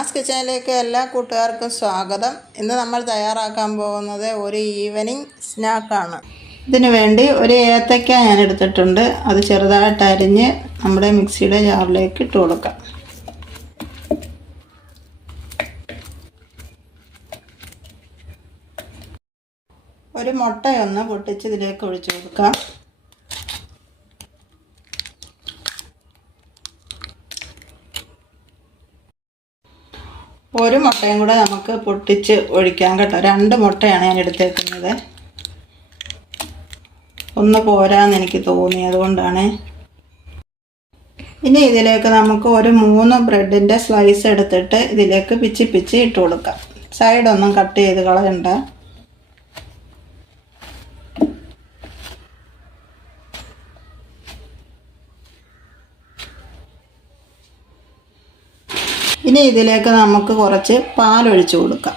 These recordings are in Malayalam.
അമ്മാസ് കിച്ചണിലേക്ക് എല്ലാ കൂട്ടുകാർക്കും സ്വാഗതം. ഇന്ന് നമ്മൾ തയ്യാറാക്കാൻ പോകുന്നത് ഒരു ഈവനിങ് സ്നാക്കാണ്. ഇതിനു വേണ്ടി ഒരു ഏത്തക്ക ഞാൻ എടുത്തിട്ടുണ്ട്. അത് ചെറുതായിട്ട് അരിഞ്ഞ് നമ്മുടെ മിക്സിയുടെ ജാറിലേക്ക് ഇട്ട് കൊടുക്കാം. ഒരു മുട്ടയൊന്ന് പൊട്ടിച്ച് ഇതിലേക്ക് ഒഴിച്ചു കൊടുക്കാം. ഒരു മുട്ടയും കൂടെ നമുക്ക് പൊട്ടിച്ച് ഒഴിക്കാം കേട്ടോ. രണ്ട് മുട്ടയാണ് ഞാൻ എടുത്തേക്കുന്നത്. ഒന്ന് പോരാന്ന് എനിക്ക് തോന്നി അതുകൊണ്ടാണ്. ഇനി ഇതിലേക്ക് നമുക്ക് ഒരു മൂന്ന് ബ്രെഡിന്റെ സ്ലൈസ് എടുത്തിട്ട് ഇതിലേക്ക് പിച്ചി പിച്ചി ഇട്ട് കൊടുക്കാം. സൈഡൊന്നും കട്ട് ചെയ്ത് കളയണ്ട. ഇനി ഇതിലേക്ക് നമുക്ക് കുറച്ച് പാലൊഴിച്ച് കൊടുക്കാം.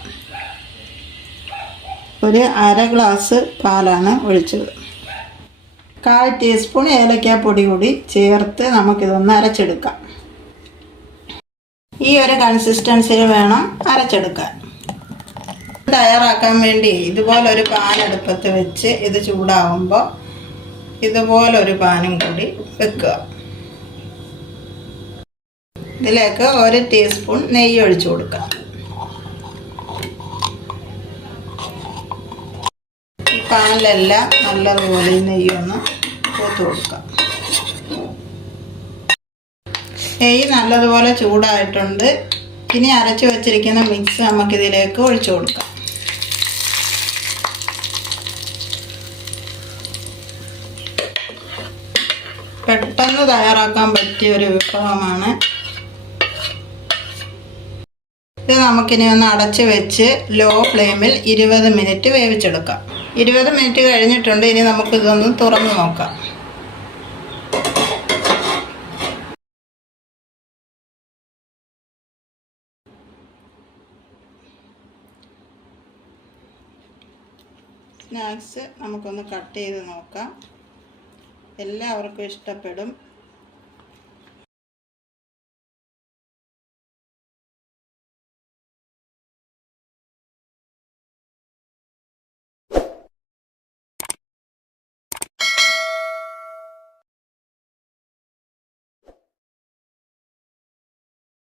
ഒരു അര ഗ്ലാസ് പാലാണ് ഒഴിച്ചത്. കാൽ ടീസ്പൂൺ ഏലക്കാപ്പൊടി കൂടി ചേർത്ത് നമുക്കിതൊന്ന് അരച്ചെടുക്കാം. ഈ ഒരു കൺസിസ്റ്റൻസിയിൽ വേണം അരച്ചെടുക്കാൻ. തയ്യാറാക്കാൻ വേണ്ടി ഇതുപോലൊരു പാൻ അടുപ്പത്ത് വെച്ച് ഇത് ചൂടാവുമ്പോൾ ഇതുപോലൊരു പാനും കൂടി വെക്കുക. ഇതിലേക്ക് ഒരു ടീസ്പൂൺ നെയ്യ് ഒഴിച്ചു കൊടുക്കാം ഈ പാനിലെല്ലാം നല്ലതുപോലെ നെയ്യ് ഒന്ന് കൂത്ത് കൊടുക്കാം നെയ്യ് നല്ലതുപോലെ ചൂടായിട്ടുണ്ട്. ഇനി അരച്ചു വച്ചിരിക്കുന്ന മിക്സ് നമുക്കിതിലേക്ക് ഒഴിച്ചു കൊടുക്കാം. പെട്ടെന്ന് തയ്യാറാക്കാൻ പറ്റിയ ഒരു വിഭവമാണ് ഇത് നമുക്കിനി ഒന്ന് അടച്ച് വെച്ച് ലോ ഫ്ലെയിമിൽ ഇരുപത് മിനിറ്റ് വേവിച്ചെടുക്കാം. ഇരുപത് മിനിറ്റ് കഴിഞ്ഞിട്ടുണ്ട് ഇനി നമുക്കിതൊന്ന് തുറന്ന് നോക്കാം. സ്നാക്സ് നമുക്കൊന്ന് കട്ട് ചെയ്ത് നോക്കാം. എല്ലാവർക്കും ഇഷ്ടപ്പെടും.